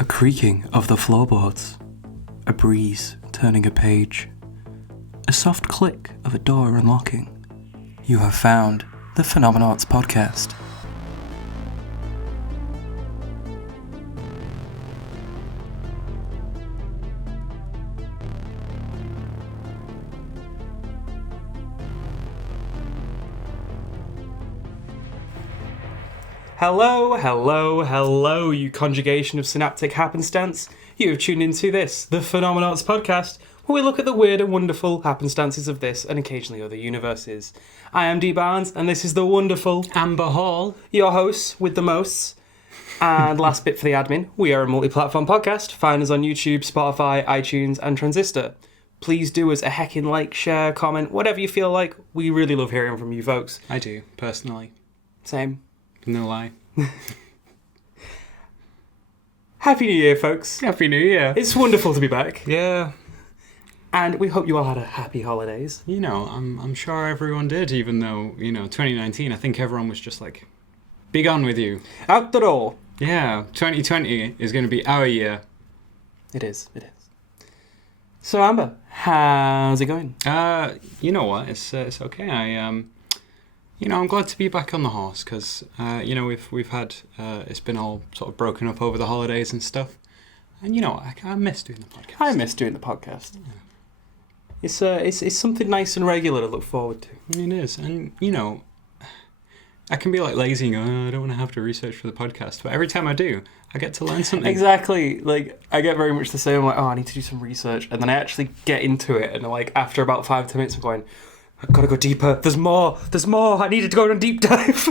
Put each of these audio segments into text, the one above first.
A creaking of the floorboards, a breeze turning a page, a soft click of a door unlocking. You have found the Phenomenauts Podcast. Hello, you conjugation of synaptic happenstance. You have tuned into this, the Phenomenauts Podcast, where we look at the weird and wonderful happenstances of this and occasionally other universes. I am D. Barnes, and this is the wonderful Amber Hall, your hosts with the mosts. And last bit for the admin, we are a multi-platform podcast. Find us on YouTube, Spotify, iTunes, and Transistor. Please do us a heckin' like, share, comment, whatever you feel like. We really love hearing from you folks. I do, personally. Same. No lie. Happy New Year, folks. Happy New Year. It's wonderful to be back. Yeah. And we hope you all had a happy holidays. You know, I'm sure everyone did, even though, 2019, I think everyone was just like, be gone with you. Out the door. Yeah, 2020 is going to be our year. It is. So, Amber, how's it going? You know what, it's okay. I'm glad to be back on the horse because, we've had, it's been all sort of broken up over the holidays and stuff. And I miss doing the podcast. I miss doing the podcast. Yeah. It's something nice and regular to look forward to. It is. And, I can be like lazy and go, I don't want to have to research for the podcast. But every time I do, I get to learn something. Exactly. Like, I get very much the same. I'm like, I need to do some research. And then I actually get into it. And like, after about 5-10 minutes, I'm going, I've got to go deeper. There's more. I needed to go on a deep dive.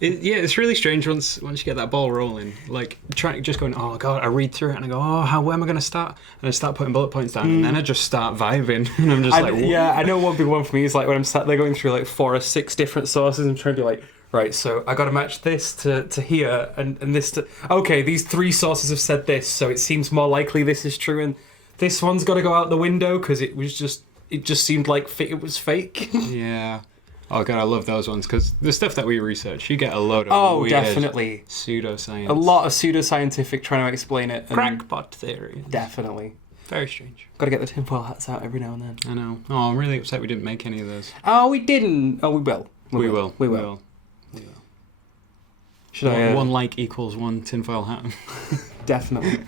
It's really strange once you get that ball rolling. Like, just going, oh, God, I read through it and I go, where am I going to start? And I start putting bullet points down and then I just start vibing. And I'm just like, whoa. Yeah, I know one big one for me is like when I'm sat there going through like 4 or 6 different sources and trying to be like, right, so I got to match this to here and this to... Okay, these 3 sources have said this, so it seems more likely this is true and this one's got to go out the window because it just seemed like it was fake. Yeah. Oh, God, I love those ones, because the stuff that we research, you get a load of weird definitely. Pseudoscience. A lot of pseudoscientific trying to explain it. Crackpot theory. Definitely. Very strange. Got to get the tinfoil hats out every now and then. I know. Oh, I'm really upset we didn't make any of those. Oh, we didn't. Oh, we will. We will. Should I... One like equals one tinfoil hat. Definitely.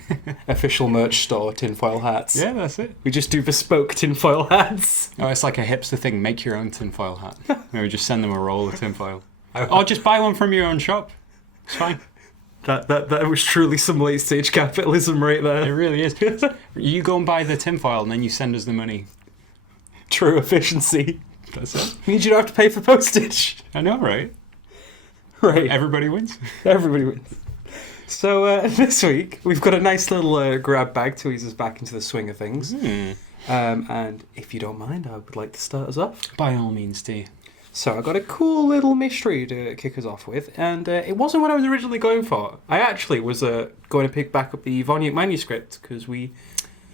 Official merch store, tinfoil hats. Yeah, that's it. We just do bespoke tinfoil hats. Oh, it's like a hipster thing. Make your own tinfoil hat. Maybe just send them a roll of tinfoil. Or just buy one from your own shop. It's fine. That was truly some late stage capitalism right there. It really is. You go and buy the tinfoil and then you send us the money. True efficiency. That's it. Means you don't have to pay for postage. I know, right? Right. Everybody wins. Everybody wins. So this week, we've got a nice little grab bag to ease us back into the swing of things. And if you don't mind, I would like to start us off. By all means, D. So I got a cool little mystery to kick us off with, and it wasn't what I was originally going for. I actually was going to pick back up the Von Uke manuscript, because we...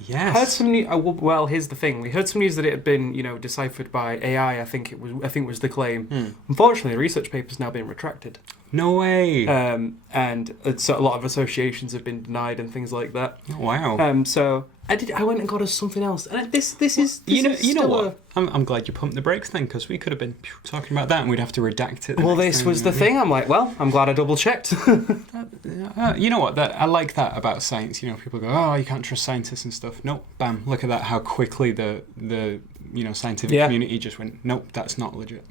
Yes. Heard some news. Well, here's the thing. We heard some news that it had been, deciphered by AI. I think was the claim. Unfortunately, the research paper's now been retracted. No way. And so a lot of associations have been denied and things like that. Oh, wow. So I went and got us something else. And this is you know what? I'm glad you pumped the brakes then, because we could have been talking about that and we'd have to redact it. Well, this was the thing. I'm like, well, I'm glad I double checked. You know what? I like that about science. People go, oh, you can't trust scientists and stuff. Nope. Bam. Look at that. How quickly the scientific community just went, nope, that's not legit.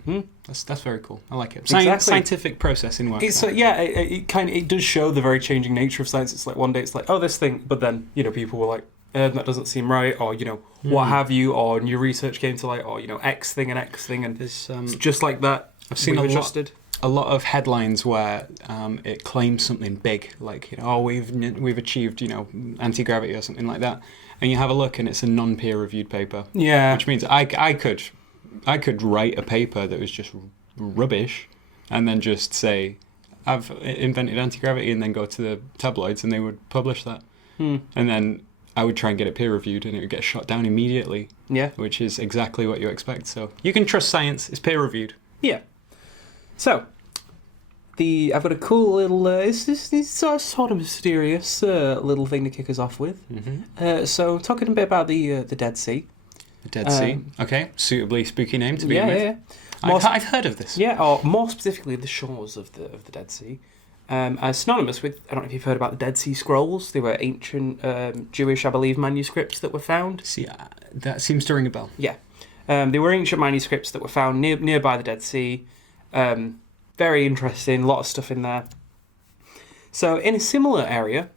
That's very cool. I like it. Exactly. Scientific processing work. It does show the very changing nature of science. It's like one day it's like, oh, this thing, but then people were like, that doesn't seem right, or what have you, or new research came to light, or X thing, and it's just like that. I've seen a lot of headlines where it claims something big, like we've achieved anti-gravity or something like that, and you have a look and it's a non-peer reviewed paper. Yeah, which means I could write a paper that was just rubbish, and then just say I've invented anti-gravity, and then go to the tabloids and they would publish that, and then I would try and get it peer reviewed and it would get shot down immediately. Yeah. Which is exactly what you expect. So you can trust science. It's peer reviewed. Yeah. So I've got a cool little. It's sort of mysterious little thing to kick us off with. Mm-hmm. So talking a bit about the Dead Sea. The Dead Sea. Okay, suitably spooky name to be Yeah, with. yeah. I've heard of this. Yeah, or more specifically, the shores of the Dead Sea. Synonymous with, I don't know if you've heard about the Dead Sea Scrolls. They were ancient Jewish, I believe, manuscripts that were found. See, that seems to ring a bell. Yeah. They were ancient manuscripts that were found nearby the Dead Sea. Very interesting, a lot of stuff in there. So, in a similar area,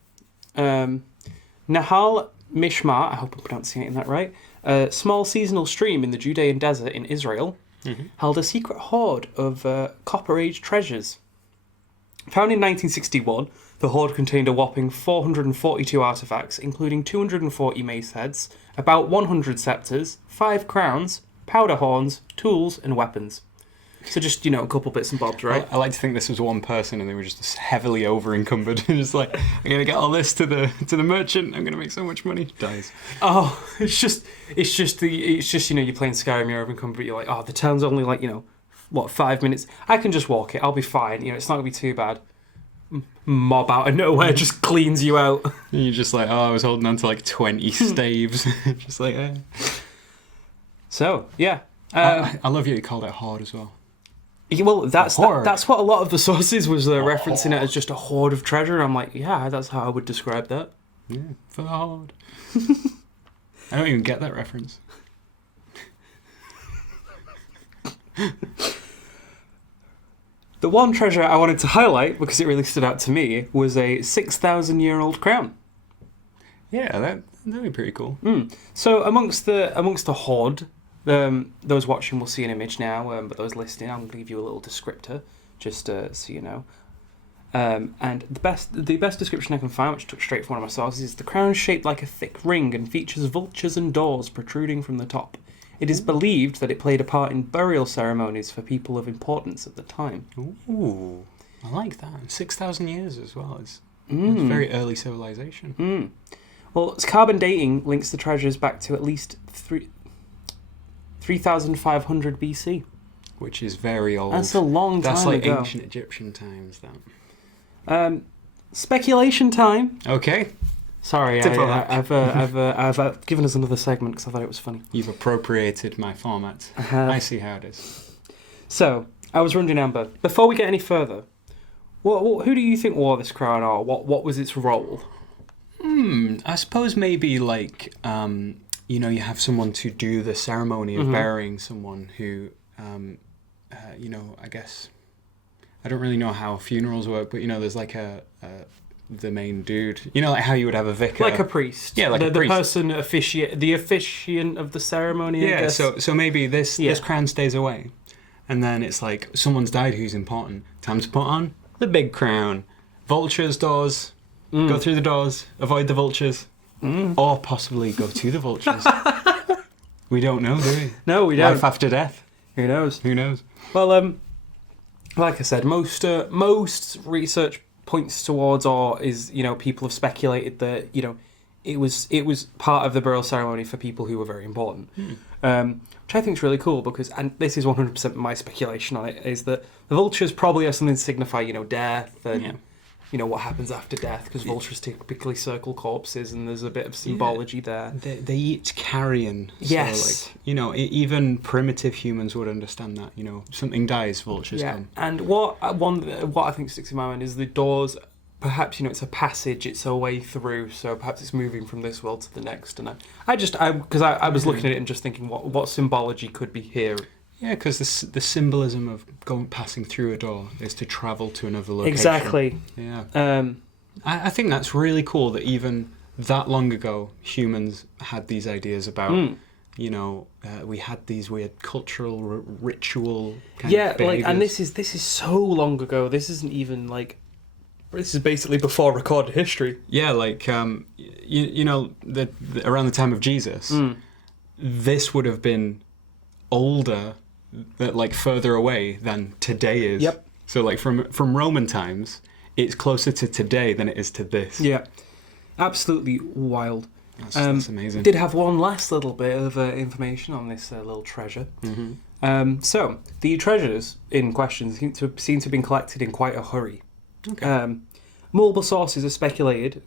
Nahal Mishmar, I hope I'm pronouncing that right, a small seasonal stream in the Judean desert in Israel, held a secret hoard of Copper Age treasures. Found in 1961, the hoard contained a whopping 442 artefacts, including 240 mace heads, about 100 scepters, 5 crowns, powder horns, tools, and weapons. So just, a couple bits and bobs, right? I like to think this was one person and they were just heavily over encumbered. Just like, I'm gonna get all this to the merchant. I'm gonna make so much money. Dies. Oh, it's just you're playing Skyrim, you're over encumbered. You're like, oh, the town's only 5 minutes. I can just walk it. I'll be fine. It's not gonna be too bad. Mob out of nowhere just cleans you out. And you're just like, oh, I was holding on to 20 staves. Just like, eh. So yeah. I love you called it hard as well. Well, that's what a lot of the sources was referencing it as just a hoard of treasure. I'm like, yeah, that's how I would describe that. Yeah, for the hard. I don't even get that reference. The one treasure I wanted to highlight, because it really stood out to me, was a 6,000-year-old crown. Yeah, that'd be pretty cool. So amongst the hoard, those watching will see an image now, but those listening, I'm going to give you a little descriptor, just so you know. And the best description I can find, which I took straight from one of my sources, is the crown is shaped like a thick ring and features vultures and doors protruding from the top. It is believed that it played a part in burial ceremonies for people of importance at the time. Ooh, I like that. 6,000 years as well. It's very early civilization. Well, carbon dating links the treasures back to at least 3,500 BC. Which is very old. That's a long time ago. That's like ancient Egyptian times, that. Speculation time. Okay. Sorry, I've given us another segment because I thought it was funny. You've appropriated my format. I see how it is. So, I was wondering, Amber, before we get any further, who do you think wore this crown, or what was its role? I suppose maybe you have someone to do the ceremony of burying someone who, I guess, I don't really know how funerals work, but there's the main dude. Like how you would have a vicar. Like a priest. Yeah, like a priest. The person, the officiant of the ceremony, I guess. So maybe this crown stays away. And then it's like, someone's died who's important. Time to put on the big crown. Vultures, doors. Go through the doors. Avoid the vultures. Or possibly go to the vultures. We don't know, do we? No, we don't. Life after death. Who knows? Who knows? Well, like I said, most research points towards, or is people have speculated that it was part of the burial ceremony for people who were very important, which I think is really cool because, and this is 100% my speculation on it, is that the vultures probably have something to signify death and what happens after death, because vultures typically circle corpses and there's a bit of symbology there. They eat carrion. Yes. So even primitive humans would understand that. Something dies, vultures come. And what I think sticks in my mind is the doors. Perhaps it's a passage, it's a way through. So perhaps it's moving from this world to the next. And I was looking at it and just thinking what symbology could be here. Yeah, because the symbolism of passing through a door is to travel to another location. Exactly. Yeah. I think that's really cool that even that long ago, humans had these ideas about, we had these weird cultural, ritual kind of behaviors. and this is so long ago. This isn't even this is basically before recorded history. Yeah, around the time of Jesus, this would have been older, further away than today is. Yep. So from Roman times, it's closer to today than it is to this. Yeah, absolutely wild. That's amazing. Did have one last little bit of information on this little treasure. So, the treasures in question seem to have been collected in quite a hurry. Okay. Multiple sources have speculated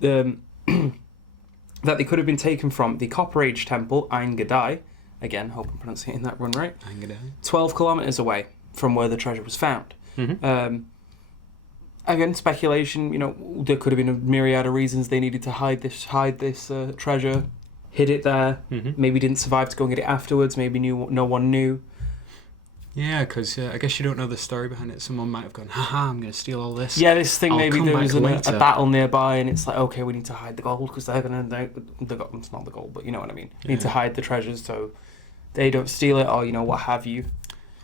that they could have been taken from the Copper Age temple, Ain Gadai. Again, hope I'm pronouncing that one right. Ain Gadai. 12 kilometres away from where the treasure was found. Mm-hmm. Again, speculation. There could have been a myriad of reasons they needed to hide this treasure, hid it there. Mm-hmm. Maybe didn't survive to go and get it afterwards. Maybe no one knew. Yeah, because I guess you don't know the story behind it. Someone might have gone, haha, I'm going to steal all this. Yeah, this thing, I'll maybe come there back was later. a battle nearby, and it's like, okay, we need to hide the gold because they're going to. It's not the gold, but you know what I mean. We need to hide the treasures so they don't steal it, or what have you.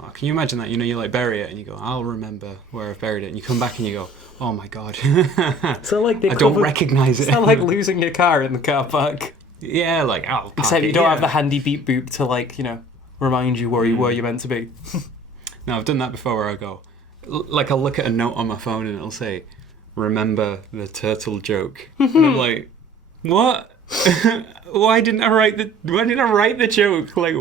Oh, can you imagine that? You like bury it and you go, I'll remember where I've buried it. And you come back and you go, oh my God. So like I don't recognise it. It's not like losing your car in the car park. Yeah, like, I'll park Except it you don't here. have the handy beep boop to remind you where you're meant to be. No, I've done that before where I go, like I'll look at a note on my phone and it'll say, remember the turtle joke. And I'm like, what? Why didn't I write the joke? Like,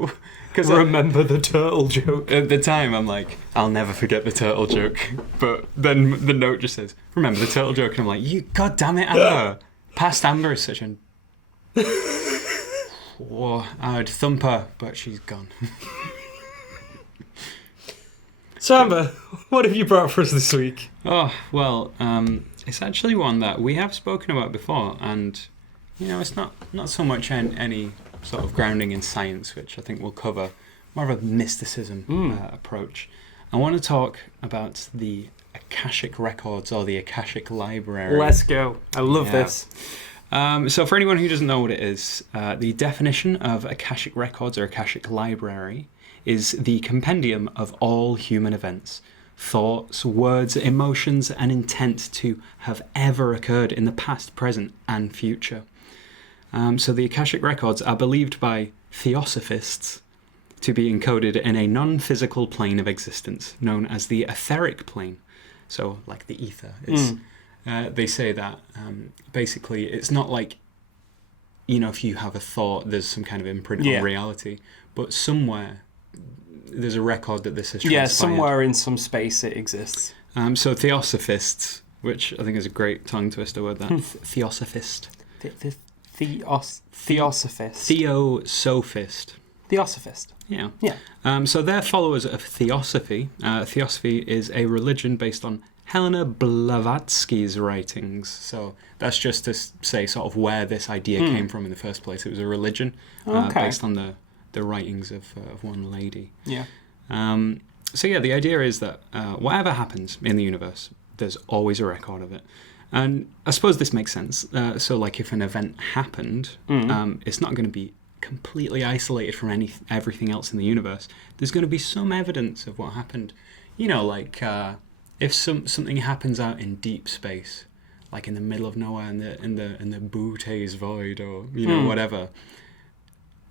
because Remember the turtle joke. at the time I'm like, I'll never forget the turtle joke. But then the note just says, remember the turtle joke. And I'm like, you, God damn it, Amber. Past Amber is such an... Whoa, I'd thump her, but she's gone. So Amber, what have you brought for us this week? Oh, well, it's actually one that we have spoken about before, and, it's not so much any sort of grounding in science, which I think we'll cover, more of a mysticism approach. I want to talk about the Akashic Records, or the Akashic Library. Let's go. I love this. So for anyone who doesn't know what it is, the definition of Akashic Records or Akashic Library is the compendium of all human events, thoughts, words, emotions, and intent to have ever occurred in the past, present, and future. So the Akashic Records are believed by theosophists to be encoded in a non-physical plane of existence, known as the etheric plane. So, like the ether. They say that basically it's not like, if you have a thought, there's some kind of imprint on reality, but somewhere there's a record that this has transpired. Yeah, somewhere in some space it exists. So theosophists, which I think is a great tongue twister word, that theosophist. Theosophist. Theosophist. Theosophist. Yeah. Yeah. So they're followers of theosophy. Theosophy is a religion based on Helena Blavatsky's writings. So that's just to say sort of where this idea came from in the first place. It was a religion based on the writings of one lady. Yeah. So yeah, the idea is that whatever happens in the universe, there's always a record of it. And I suppose this makes sense. So like if an event happened, it's not going to be completely isolated from everything else in the universe. There's going to be some evidence of what happened. Like if something happens out in deep space, like in the middle of nowhere in the Boute's void, or whatever,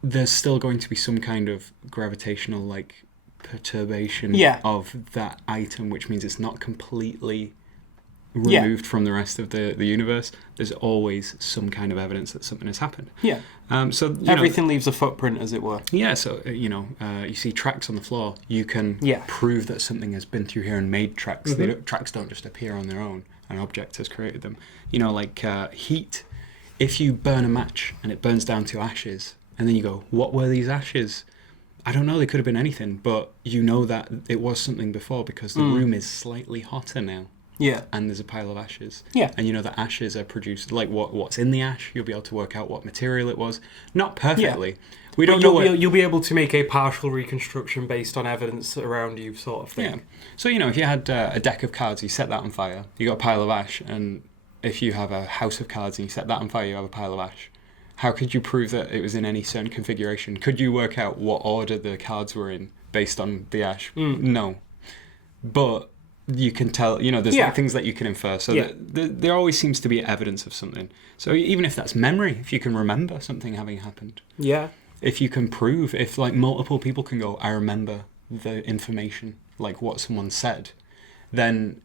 there's still going to be some kind of gravitational like perturbation of that item, which means it's not completely removed from the rest of the universe. There's always some kind of evidence that something has happened. Yeah. So everything leaves a footprint, as it were. Yeah. So you see tracks on the floor. You can prove that something has been through here and made tracks. Tracks don't just appear on their own. An object has created them. Like heat. If you burn a match and it burns down to ashes, and then you go, what were these ashes? I don't know. They could have been anything, but you know that it was something before because the room is slightly hotter now. Yeah. And there's a pile of ashes. Yeah. And the ashes are produced, like what's in the ash, you'll be able to work out what material it was. Not perfectly. Yeah. We don't know you'll be able to make a partial reconstruction based on evidence around you, sort of thing. Yeah. So, if you had a deck of cards, you set that on fire, you got a pile of ash, and if you have a house of cards and you set that on fire, you have a pile of ash. How could you prove that it was in any certain configuration? Could you work out what order the cards were in based on the ash? No. But you can tell, there's like things that you can infer. So there always seems to be evidence of something. So even if that's memory, if you can remember something having happened. Yeah. If you can prove, if like multiple people can go, I remember the information, like what someone said, then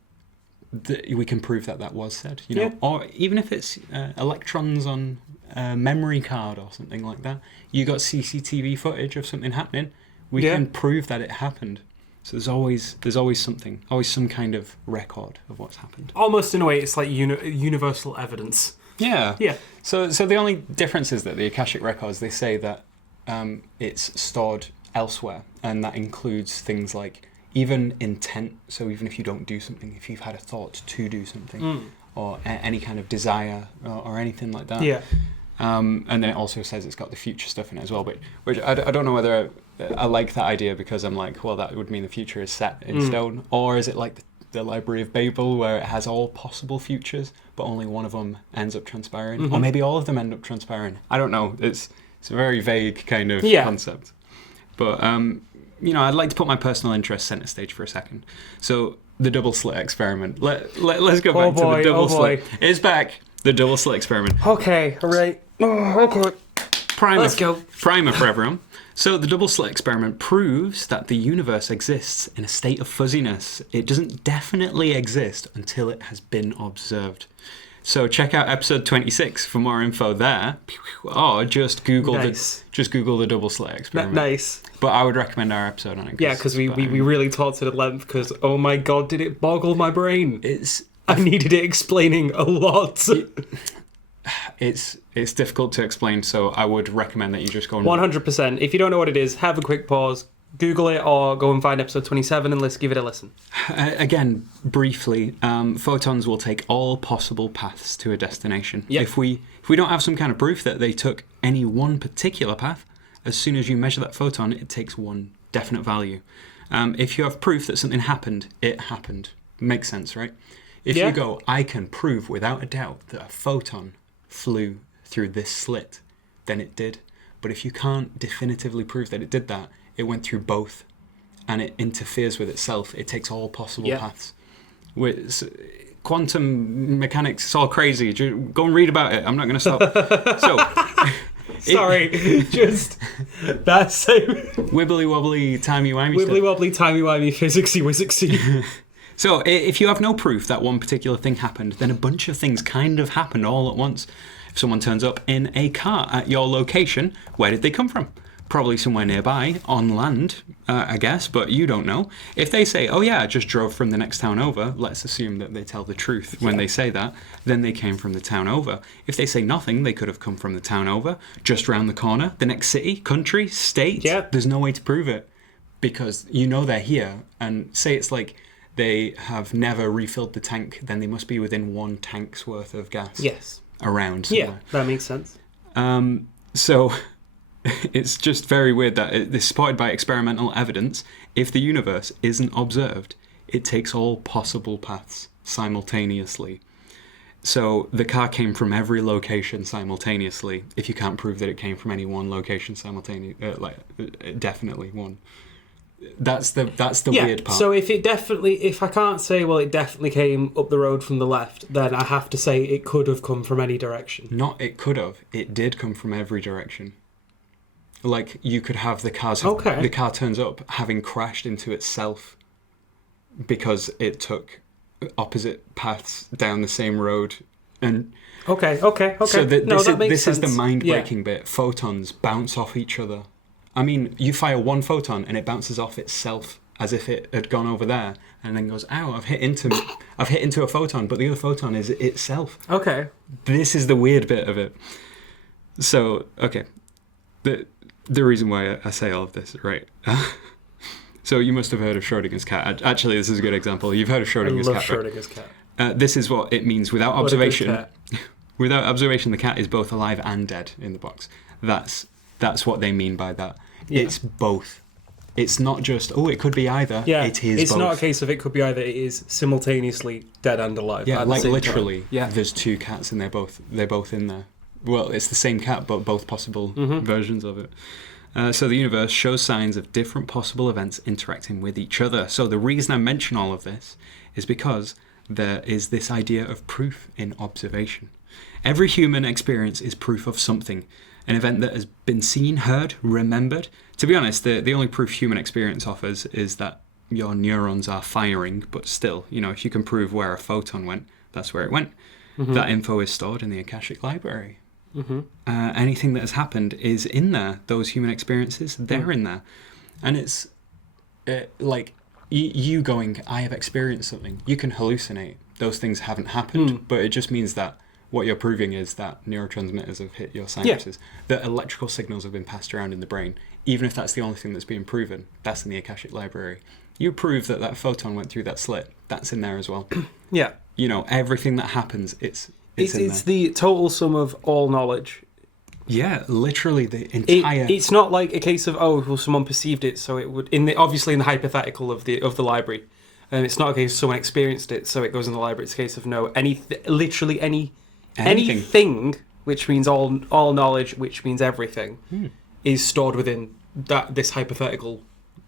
we can prove that was said, Or even if it's electrons on a memory card or something like that, you got CCTV footage of something happening, We can prove that it happened. So there's always something, always some kind of record of what's happened. Almost in a way, it's like universal evidence. Yeah. Yeah. So the only difference is that the Akashic records, they say that it's stored elsewhere, and that includes things like even intent. So even if you don't do something, if you've had a thought to do something, or any kind of desire or anything like that. Yeah. And then it also says it's got the future stuff in it as well, but which I don't know whether I like that idea, because I'm like, well, that would mean the future is set in stone, or is it like the Library of Babel, where it has all possible futures, but only one of them ends up transpiring, or maybe all of them end up transpiring. I don't know. It's a very vague kind of concept. But I'd like to put my personal interest center stage for a second. So the double slit experiment. Let's go back to the double slit. It's back. The double slit experiment. Okay. All right. Okay. Let's go. Primer for everyone. So the double slit experiment proves that the universe exists in a state of fuzziness. It doesn't definitely exist until it has been observed. So check out episode 26 for more info there. Or just Google the double slit experiment. Nice. But I would recommend our episode on it. Yeah, because we really talked it at length. Because oh my god, did it boggle my brain? I needed it explaining a lot. It's difficult to explain, so I would recommend that you just go and 100%. If you don't know what it is, have a quick pause, Google it, or go and find episode 27 and let's give it a listen. Again, briefly, photons will take all possible paths to a destination. Yep. If we don't have some kind of proof that they took any one particular path, as soon as you measure that photon, it takes one definite value. If you have proof that something happened, it happened. Makes sense, right? If you go, I can prove without a doubt that a photon flew through this slit, then it did. But if you can't definitively prove that it did that, it went through both, and it interferes with itself. It takes all possible paths. Quantum mechanics, it's all crazy. Go and read about it. I'm not going to stop. Sorry, just that same wibbly wobbly timey wimey wibbly wobbly timey wimey Physicsy Whisicsy. So if you have no proof that one particular thing happened, then a bunch of things kind of happened all at once. If someone turns up in a car at your location, where did they come from? Probably somewhere nearby, on land, I guess, but you don't know. If they say, oh yeah, I just drove from the next town over, let's assume that they tell the truth when they say that, then they came from the town over. If they say nothing, they could have come from the town over, just round the corner, the next city, country, state. Yeah. There's no way to prove it, because you know they're here, and say it's like they have never refilled the tank, then they must be within one tank's worth of gas. Yes. Around somewhere. Yeah, that makes sense. So it's just very weird that it's supported by experimental evidence. If the universe isn't observed, it takes all possible paths simultaneously. So the car came from every location simultaneously. If you can't prove that it came from any one location simultaneously, definitely one. That's the weird part. So if I can't say, well, it definitely came up the road from the left, then I have to say it could have come from any direction. Not it could have. It did come from every direction. Like, you could have the car turns up having crashed into itself because it took opposite paths down the same road. And Okay. So this is the mind-breaking Yeah. bit. Photons bounce off each other. I mean, you fire one photon and it bounces off itself as if it had gone over there, and then goes, ow, I've hit into a photon, but the other photon is itself. Okay. This is the weird bit of it. So, okay. The reason why I say all of this, right? So you must have heard of Schrodinger's cat. Actually, this is a good example. You've heard of Schrodinger's cat. I love Schrodinger's cat. This is what it means. Without observation, the cat is both alive and dead in the box. That's what they mean by that. Yeah. It's both. It's not just, it could be either. Yeah, it is it's both. not a case of it could be either. It is simultaneously dead and alive. Yeah, like literally. Yeah. There's two cats and they're both in there. Well, it's the same cat, but both possible versions of it. So the universe shows signs of different possible events interacting with each other. So the reason I mention all of this is because there is this idea of proof in observation. Every human experience is proof of something. An event that has been seen, heard, remembered. To be honest, the only proof human experience offers is that your neurons are firing, but still, if you can prove where a photon went, that's where it went. That info is stored in the Akashic Library. Anything that has happened is in there. Those human experiences, they're in there. And it's like you going, I have experienced something. You can hallucinate. Those things haven't happened, but it just means that what you're proving is that neurotransmitters have hit your synapses, that electrical signals have been passed around in the brain. Even if that's the only thing that's being proven, that's in the Akashic Library. You prove that that photon went through that slit, that's in there as well. Yeah. You know, everything that happens, it's in there. It's the total sum of all knowledge. Yeah, literally the entire... It's not like a case of, oh, well, someone perceived it, so it would... obviously in the hypothetical of the library. And it's not a case of someone experienced it, so it goes in the library. It's a case of, no, literally anything, which means all knowledge, which means everything, is stored within this hypothetical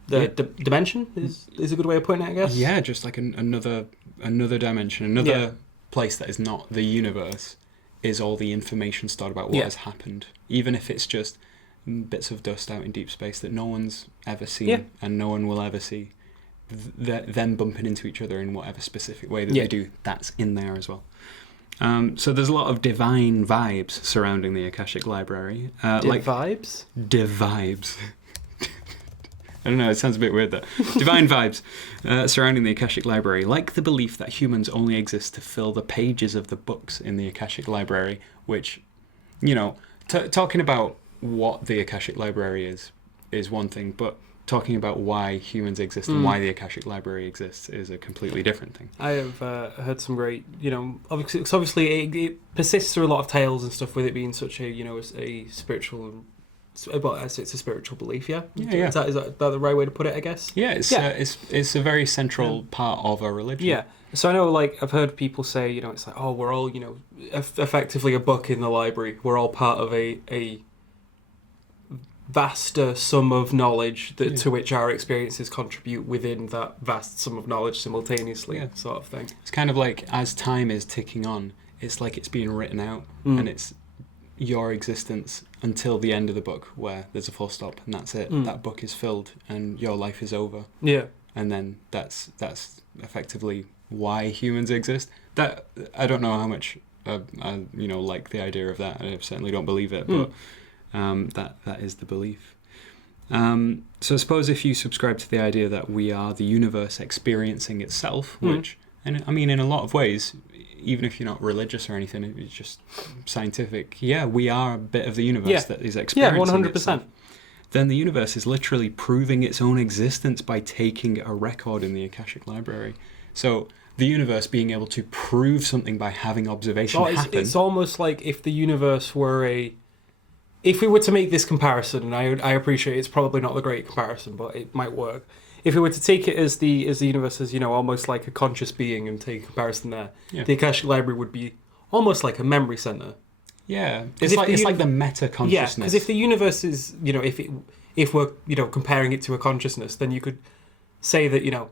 dimension, is a good way of putting it, I guess. Yeah, just like another dimension, another place that is not the universe, is all the information stored about what has happened. Even if it's just bits of dust out in deep space that no one's ever seen and no one will ever see. Them bumping into each other in whatever specific way that they do, that's in there as well. So there's a lot of divine vibes surrounding the Akashic Library. Vibes? Vibes. I don't know, it sounds a bit weird that. Divine vibes surrounding the Akashic Library, like the belief that humans only exist to fill the pages of the books in the Akashic Library, which, you know, talking about what the Akashic Library is one thing, but talking about why humans exist and why the Akashic Library exists is a completely different thing. I have heard some great, you know, obviously it persists through a lot of tales and stuff with it being such a, you know, a spiritual... But it's a spiritual belief, yeah? Is that the right way to put it, I guess? Yeah, it's a very central part of a religion. Yeah. So I know, like, I've heard people say, you know, it's like, oh, we're all, you know, effectively a book in the library. We're all part of a vaster sum of knowledge to which our experiences contribute within that vast sum of knowledge simultaneously, sort of thing. It's kind of like, as time is ticking on, it's like it's being written out, and it's your existence until the end of the book, where there's a full stop and that's it. That book is filled and your life is over. Yeah. And then that's effectively why humans exist. That I don't know how much I like the idea of that. I certainly don't believe it, but that is the belief. So I suppose if you subscribe to the idea that we are the universe experiencing itself, which, and I mean in a lot of ways, even if you're not religious or anything, it's just scientific. Yeah, we are a bit of the universe that is experiencing 100%. Itself. Then the universe is literally proving its own existence by taking a record in the Akashic Library. So the universe being able to prove something by having observation happen. It's almost like if the universe were if we were to make this comparison, and I appreciate it's probably not the great comparison, but it might work. If we were to take it as the universe as, you know, almost like a conscious being and take a comparison there, the Akashic Library would be almost like a memory center. Yeah, it's like the meta consciousness. Yeah, because if the universe is, you know, if we're, you know, comparing it to a consciousness, then you could say that, you know,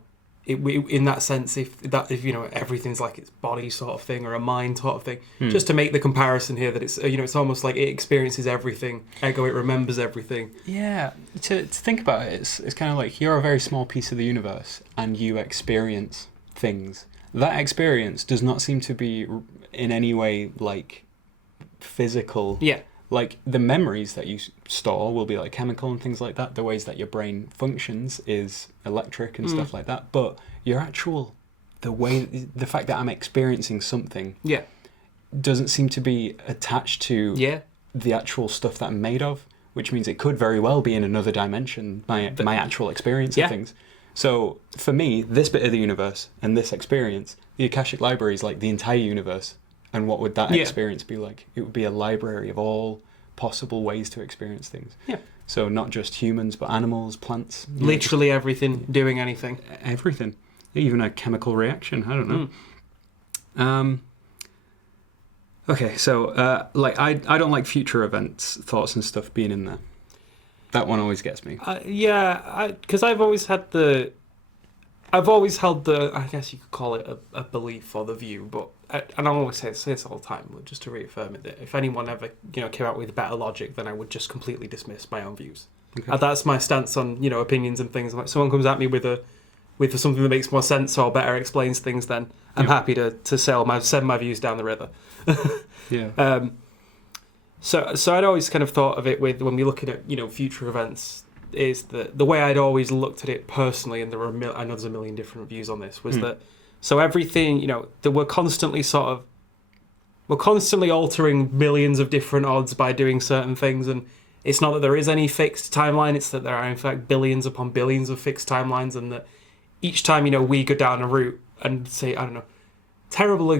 in that sense, if you know, everything's like its body sort of thing or a mind sort of thing, just to make the comparison here that it's, you know, it's almost like it experiences everything, ergo it remembers everything. Yeah, to think about it, it's kind of like you're a very small piece of the universe and you experience things. That experience does not seem to be in any way like physical. Yeah. Like the memories that you store will be like chemical and things like that. The ways that your brain functions is electric and stuff like that. But your actual, the fact that I'm experiencing something doesn't seem to be attached to the actual stuff that I'm made of, which means it could very well be in another dimension, my actual experience of things. So for me, this bit of the universe and this experience, the Akashic Library is like the entire universe. And what would that experience be like? It would be a library of all possible ways to experience things. Yeah. So not just humans, but animals, plants. Literally everything, doing anything. Everything. Even a chemical reaction. I don't know. Okay, so like I don't like future events, thoughts and stuff being in there. That one always gets me. Because I've always held the, I guess you could call it a belief or the view, but and I always say this all the time, just to reaffirm it, that if anyone ever, you know, came out with better logic, then I would just completely dismiss my own views. Okay. That's my stance on, you know, opinions and things. Like someone comes at me with something that makes more sense or better explains things, then I'm happy to send my views down the river. Yeah. So I'd always kind of thought of it with when we're looking at, you know, future events. is that the way I'd always looked at it personally, and I know there's a million different views on this, was that so everything, you know, that we're constantly altering millions of different odds by doing certain things, and it's not that there is any fixed timeline, it's that there are in fact billions upon billions of fixed timelines, and that each time, you know, we go down a route and say, I don't know, terrible way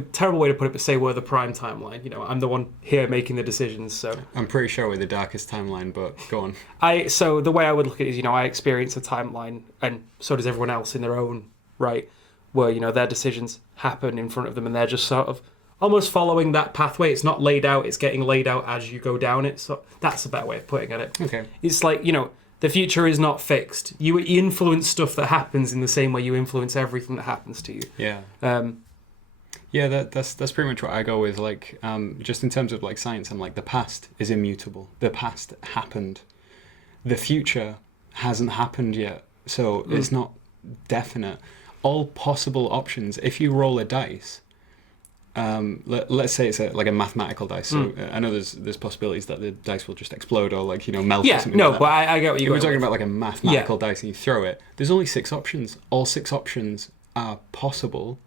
to put it, but say we're the prime timeline. You know, I'm the one here making the decisions. So I'm pretty sure we're the darkest timeline, but go on. So the way I would look at it is, you know, I experience a timeline, and so does everyone else in their own right, where, you know, their decisions happen in front of them, and they're just sort of almost following that pathway. It's not laid out; it's getting laid out as you go down it. So that's a better way of putting it. Okay. It's like, you know, the future is not fixed. You influence stuff that happens in the same way you influence everything that happens to you. Yeah. Yeah, that's pretty much what I go with. Like, just in terms of like science, and like the past is immutable. The past happened. The future hasn't happened yet, so it's not definite. All possible options. If you roll a dice, let's say it's like a mathematical dice. So I know there's possibilities that the dice will just explode or like, you know, melt. Yeah, or something no, like but that. I get what you're We're talking with. about like a mathematical dice, and you throw it. There's only 6 options. All 6 options are possible.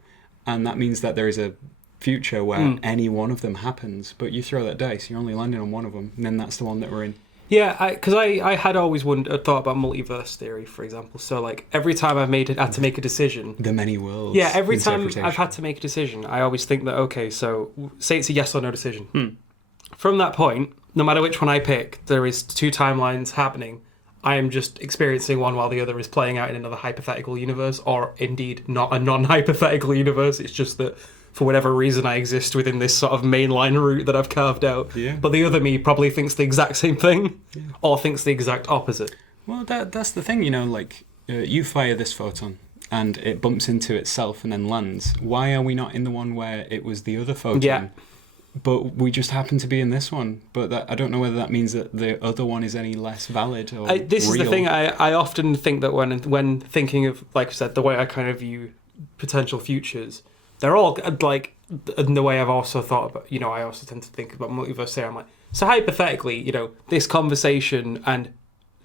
And that means that there is a future where any one of them happens, but you throw that dice, you're only landing on one of them, and then that's the one that we're in. Yeah, because I had always thought about multiverse theory, for example. So, like, every time I've had to make a decision... The many worlds. Yeah, every time I've had to make a decision, I always think that, okay, so say it's a yes or no decision. From that point, no matter which one I pick, there is 2 timelines happening. I am just experiencing one while the other is playing out in another hypothetical universe, or indeed not a non-hypothetical universe. It's just that for whatever reason I exist within this sort of mainline route that I've carved out. Yeah. But the other me probably thinks the exact same thing, or thinks the exact opposite. Well, that's the thing, you know, like, you fire this photon, and it bumps into itself and then lands. Why are we not in the one where it was the other photon? Yeah. But we just happen to be in this one. But I don't know whether that means that the other one is any less valid or This real. is the thing. I often think that when thinking of, like I said, the way I kind of view potential futures, they're all like, in the way I've also thought about, you know, I also tend to think about multiverse theory. I'm like, so hypothetically, you know, this conversation and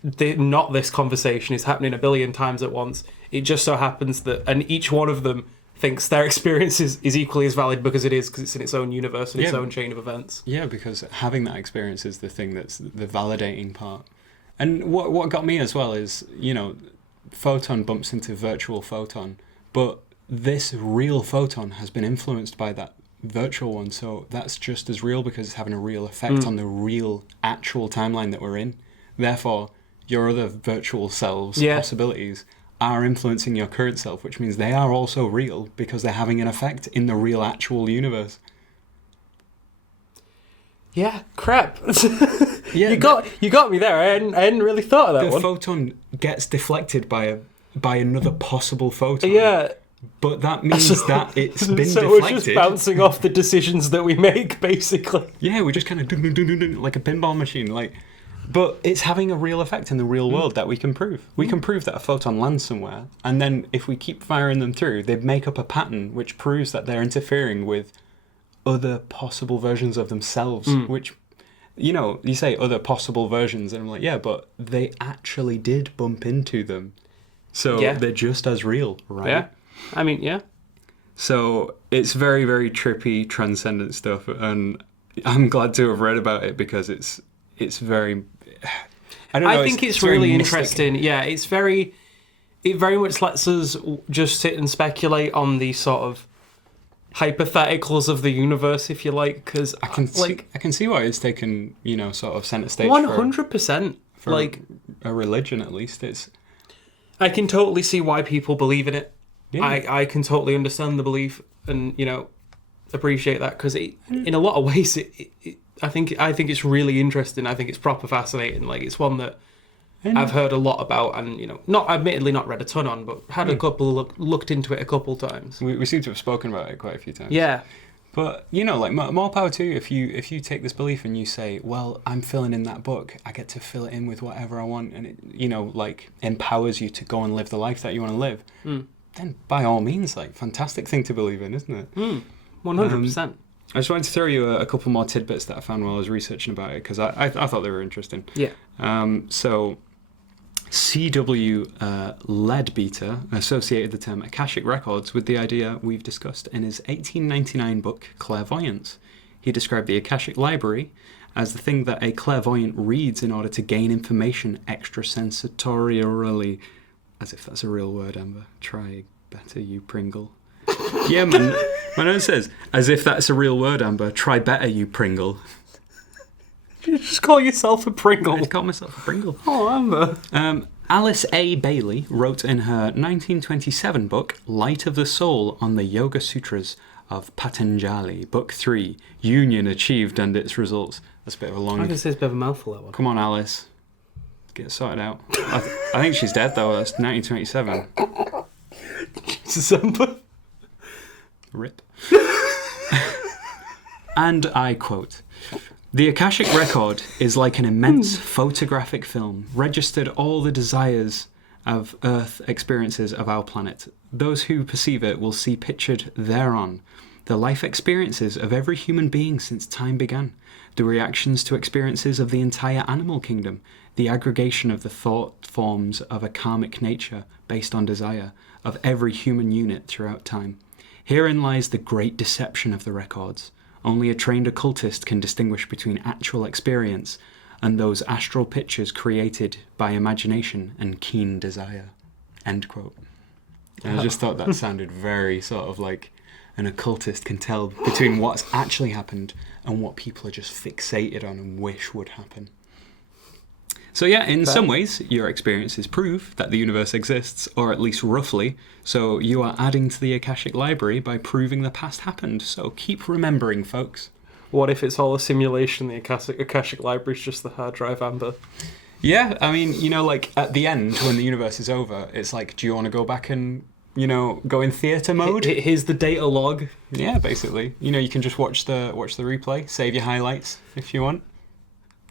not this conversation is happening a billion times at once. It just so happens that, and each one of them thinks their experience is equally as valid because it's in its own universe and its own chain of events. Yeah, because having that experience is the thing that's the validating part. And what got me as well is, you know, photon bumps into virtual photon, but this real photon has been influenced by that virtual one, so that's just as real because it's having a real effect on the real actual timeline that we're in. Therefore, your other virtual selves, possibilities, are influencing your current self, which means they are also real because they're having an effect in the real actual universe. Yeah, crap. Yeah, you got me there. I hadn't really thought of that the one. photon gets deflected by another possible photon. Yeah. But that means that it's been so deflected. we're just bouncing off the decisions that we make, basically. Yeah, we're just kind of like a pinball machine, like. But it's having a real effect in the real world that we can prove. We can prove that a photon lands somewhere, and then if we keep firing them through, they make up a pattern which proves that they're interfering with other possible versions of themselves, which, you know, you say other possible versions, and I'm like, yeah, but they actually did bump into them. So they're just as real, right? Yeah. I mean, yeah. So it's very, very trippy, transcendent stuff, and I'm glad to have read about it because it's very... I don't know. I think it's very really mystic. interesting. Yeah, it very much lets us just sit and speculate on the sort of hypotheticals of the universe, if you like, because I can see why it's taken, you know, sort of centre stage 100%. for Like a religion, at least. It's I can totally see why people believe in it. Yeah. I can totally understand the belief and, you know, appreciate that because in a lot of ways I think it's really interesting. I think it's proper fascinating. Like, it's one that I've heard a lot about, and, you know, not read a ton on, but had a couple looked into it a couple times. we seem to have spoken about it quite a few times. Yeah. But, you know, like, more power to you if you take this belief and you say, well, I'm filling in that book, I get to fill it in with whatever I want, and it, you know, like, empowers you to go and live the life that you want to live, then by all means, like, fantastic thing to believe in, isn't it? 100%. I just wanted to throw you a couple more tidbits that I found while I was researching about it, because I thought they were interesting. Yeah. So C.W. Leadbeater associated the term Akashic Records with the idea we've discussed in his 1899 book, Clairvoyance. He described the Akashic Library as the thing that a clairvoyant reads in order to gain information extrasensotorially. As if that's a real word, Amber. Try better, you Pringle. Yeah, man. My note says, as if that's a real word, Amber. Try better, you Pringle. You just call yourself a Pringle. I call myself a Pringle. Oh, Amber. Alice A. Bailey wrote in her 1927 book, Light of the Soul on the Yoga Sutras of Patanjali, Book 3, Union Achieved and Its Results. That's a bit of a long... I can say it's a bit of a mouthful, that one. Come on, Alice. Get it sorted out. I think she's dead, though. That's 1927. December. Rip. And I quote... The Akashic Record is like an immense photographic film, registered all the desires of Earth experiences of our planet. Those who perceive it will see pictured thereon the life experiences of every human being since time began, the reactions to experiences of the entire animal kingdom, the aggregation of the thought forms of a karmic nature based on desire of every human unit throughout time. Herein lies the great deception of the records. Only a trained occultist can distinguish between actual experience and those astral pictures created by imagination and keen desire. End quote. And I just thought that sounded very sort of like an occultist can tell between what's actually happened and what people are just fixated on and wish would happen. So yeah, in some ways, your experiences prove that the universe exists, or at least roughly, so you are adding to the Akashic Library by proving the past happened. So keep remembering, folks. What if it's all a simulation? The Akashic Library is just the hard drive, Amber. Yeah, I mean, you know, like at the end, when the universe is over, it's like, do you want to go back and, you know, go in theatre mode? Here's the data log. Yeah, basically. You know, you can just watch the replay, save your highlights if you want.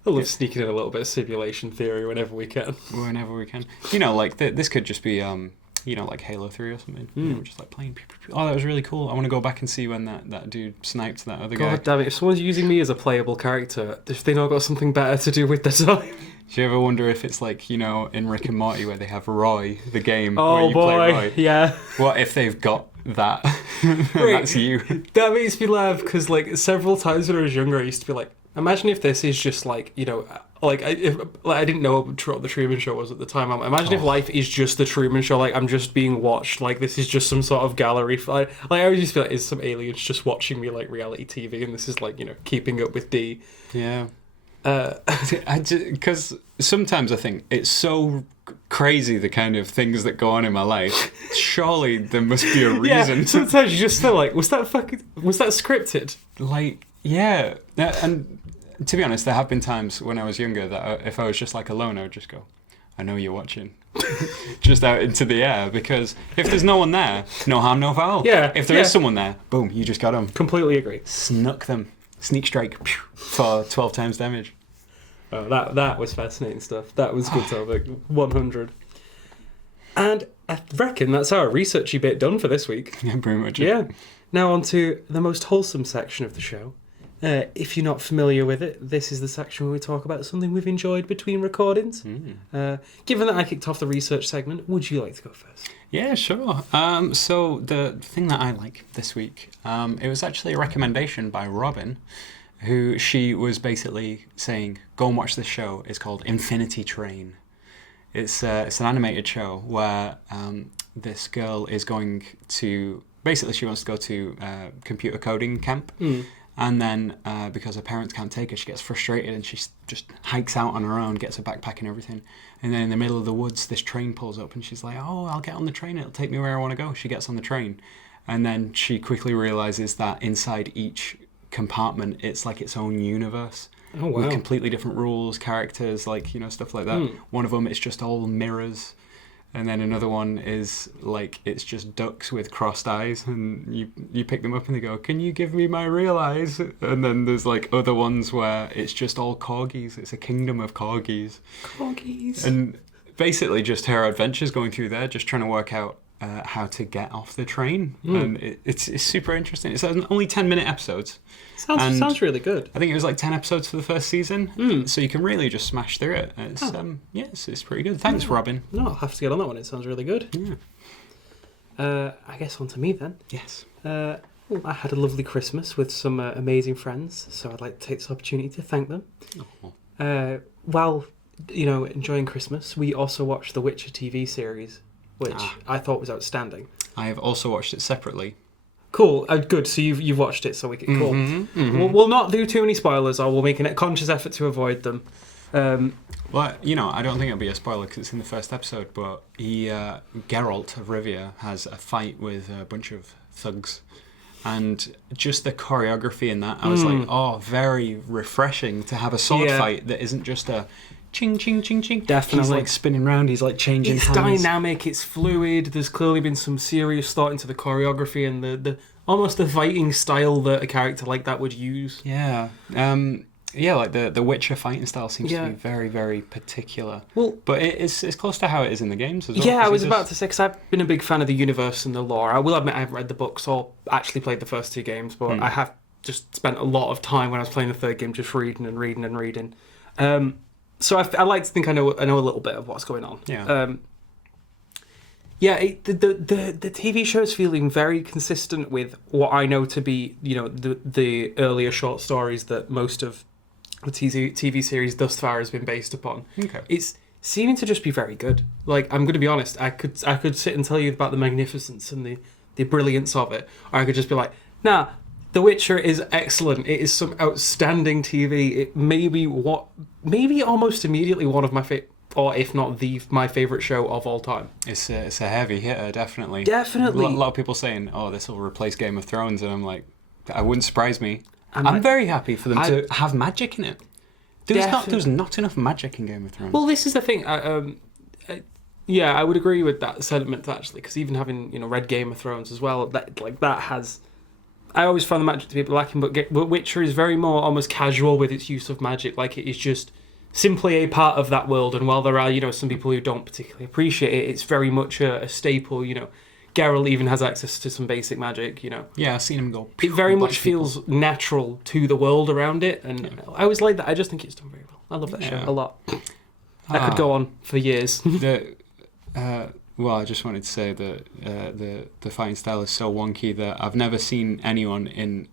I love sneaking in a little bit of simulation theory whenever we can. Whenever we can. You know, like, this could just be, you know, like Halo 3 or something. You know, just like playing. Oh, that was really cool. I want to go back and see when that dude sniped that other guy. God damn it, if someone's using me as a playable character, if they not got something better to do with their time. Do you ever wonder if it's like, you know, in Rick and Morty where they have Roy, the game where Oh you play boy, Roy? yeah. What if they've got that? That's you. That makes me laugh, because like several times when I was younger I used to be like, imagine if this is just like, you know, like I didn't know what the Truman Show was at the time. Imagine if life is just the Truman Show, like I'm just being watched, like this is just some sort of gallery. Like I always used to feel like, is some aliens just watching me like reality TV, and this is like, you know, keeping up with D. Yeah. Because sometimes I think it's so crazy the kind of things that go on in my life. Surely there must be a reason. Yeah, sometimes you just feel like, was that scripted? Like, yeah. And to be honest, there have been times when I was younger that if I was just like alone, I would just go, I know you're watching. Just out into the air, because if there's no one there, no harm, no foul. Yeah. If there is someone there, boom, you just got them. Completely agree. Snuck them. Sneak strike for 12 times damage. Oh, that was fascinating stuff. That was good topic. 100. And I reckon that's our researchy bit done for this week. Yeah, pretty much. Yeah. Now on to the most wholesome section of the show. If you're not familiar with it, this is the section where we talk about something we've enjoyed between recordings. Given that I kicked off the research segment, would you like to go first? Yeah, sure. So the thing that I like this week, it was actually a recommendation by Robin, who she was basically saying, go and watch this show. It's called Infinity Train. It's an animated show where this girl is going to, basically she wants to go to computer coding camp. And then because her parents can't take her, she gets frustrated and she just hikes out on her own, gets her backpack and everything. And then in the middle of the woods, this train pulls up and she's like, oh, I'll get on the train. It'll take me where I want to go. She gets on the train. And then she quickly realizes that inside each compartment, it's like its own universe. Oh, wow. With completely different rules, characters, like, you know, stuff like that. One of them, it's just all mirrors. And then another one is like, it's just ducks with crossed eyes, and you pick them up and they go, can you give me my real eyes? And then there's like other ones where it's just all corgis. It's a kingdom of corgis. Corgis. And basically just her adventures going through there, just trying to work out how to get off the train. And it's super interesting. It's only 10-minute episodes. Sounds really good. I think it was like 10 episodes for the first season. So you can really just smash through it. It's pretty good. Thanks, Robin. No, I'll have to get on that one. It sounds really good. Yeah. I guess on to me then. Yes. I had a lovely Christmas with some amazing friends, so I'd like to take this opportunity to thank them. While, enjoying Christmas, we also watched the Witcher TV series, which I thought was outstanding. I have also watched it separately. Cool, good. So you've watched it, so we can cool. We'll not do too many spoilers, or we'll make a conscious effort to avoid them. Well, I don't think it'll be a spoiler because it's in the first episode, but Geralt of Rivia has a fight with a bunch of thugs. And just the choreography in that, I was like, very refreshing to have a sword fight that isn't just a ching, ching, ching, ching. Definitely. He's like spinning around, he's like changing it's hands. Dynamic, it's fluid, there's clearly been some serious thought into the choreography and the almost the fighting style that a character like that would use. Yeah. Like the Witcher fighting style seems to be very, very particular. Well, but it's close to how it is in the games as well. Yeah, I was about to say, because I've been a big fan of the universe and the lore. I will admit I haven't read the books or actually played the first 2 games, but I have just spent a lot of time when I was playing the 3rd game just reading and reading and reading. So I like to think I know a little bit of what's going on. Yeah. The TV show is feeling very consistent with what I know to be, the earlier short stories that most of the TV series thus far has been based upon. Okay. It's seeming to just be very good. Like, I'm going to be honest, I could sit and tell you about the magnificence and the brilliance of it, or I could just be like, nah, The Witcher is excellent. It is some outstanding TV. It may be almost immediately one of my or if not my favourite show of all time. It's a heavy hitter, definitely. Definitely. A lot of people saying, this will replace Game of Thrones, and I'm like, that wouldn't surprise me. I'm very happy for them to have magic in it. There's not enough magic in Game of Thrones. Well, this is the thing. I would agree with that sentiment, actually, because even having read Game of Thrones as well, that has... I always find the magic to be lacking, but Witcher is very more almost casual with its use of magic. Like, it is just simply a part of that world, and while there are some people who don't particularly appreciate it, it's very much a staple. Geralt even has access to some basic magic, Yeah, I've seen him go. It very much feels natural to the world around it, and I always like that. I just think it's done very well. I love that show a lot. I could go on for years. Well, I just wanted to say that the fighting style is so wonky that I've never seen anyone in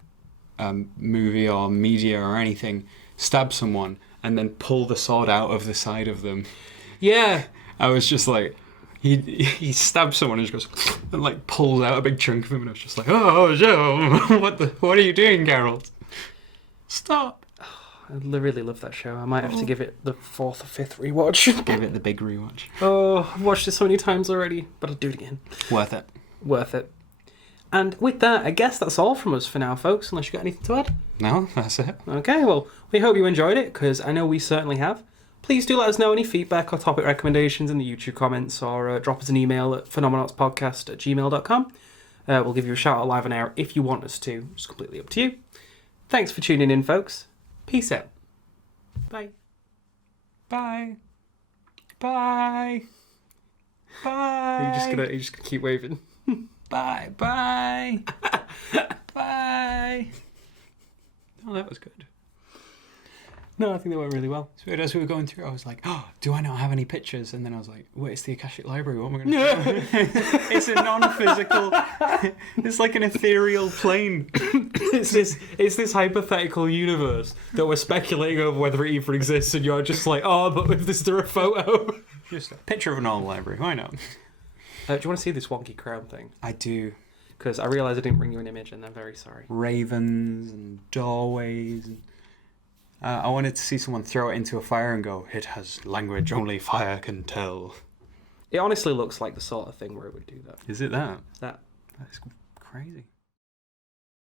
movie or media or anything stab someone and then pull the sword out of the side of them. Yeah. I was just like... He stabs someone and just goes and like pulls out a big chunk of him, and I was just like, oh, Joe, what are you doing, Geralt? Stop. I really love that show. I might have to give it the 4th or 5th rewatch. Give it the big rewatch. Oh, I've watched it so many times already, but I'll do it again. Worth it. Worth it. And with that, I guess that's all from us for now, folks, unless you got anything to add. No, that's it. Okay, well, we hope you enjoyed it, because I know we certainly have. Please do let us know any feedback or topic recommendations in the YouTube comments, or drop us an email at phenomenauts@gmail.com. We'll give you a shout out live on air if you want us to. It's completely up to you. Thanks for tuning in, folks. Peace out. Bye. Bye. Bye. Bye. You're just gonna keep waving. Bye. Bye. Bye. Oh, that was good. No, I think they went really well. So as we were going through, I was like, do I not have any pictures? And then I was like, wait, it's the Akashic Library. What am I going to do? It's a non-physical... It's like an ethereal plane. It's this hypothetical universe that we're speculating over whether it even exists, and you're just like, but if is there a photo? Just a picture of an old library. Why not? Do you want to see this wonky crown thing? I do. Because I realised I didn't bring you an image, and I'm very sorry. Ravens and doorways and... I wanted to see someone throw it into a fire and go, it has language only fire can tell. It honestly looks like the sort of thing where it would do that. Is it that? That. That's crazy.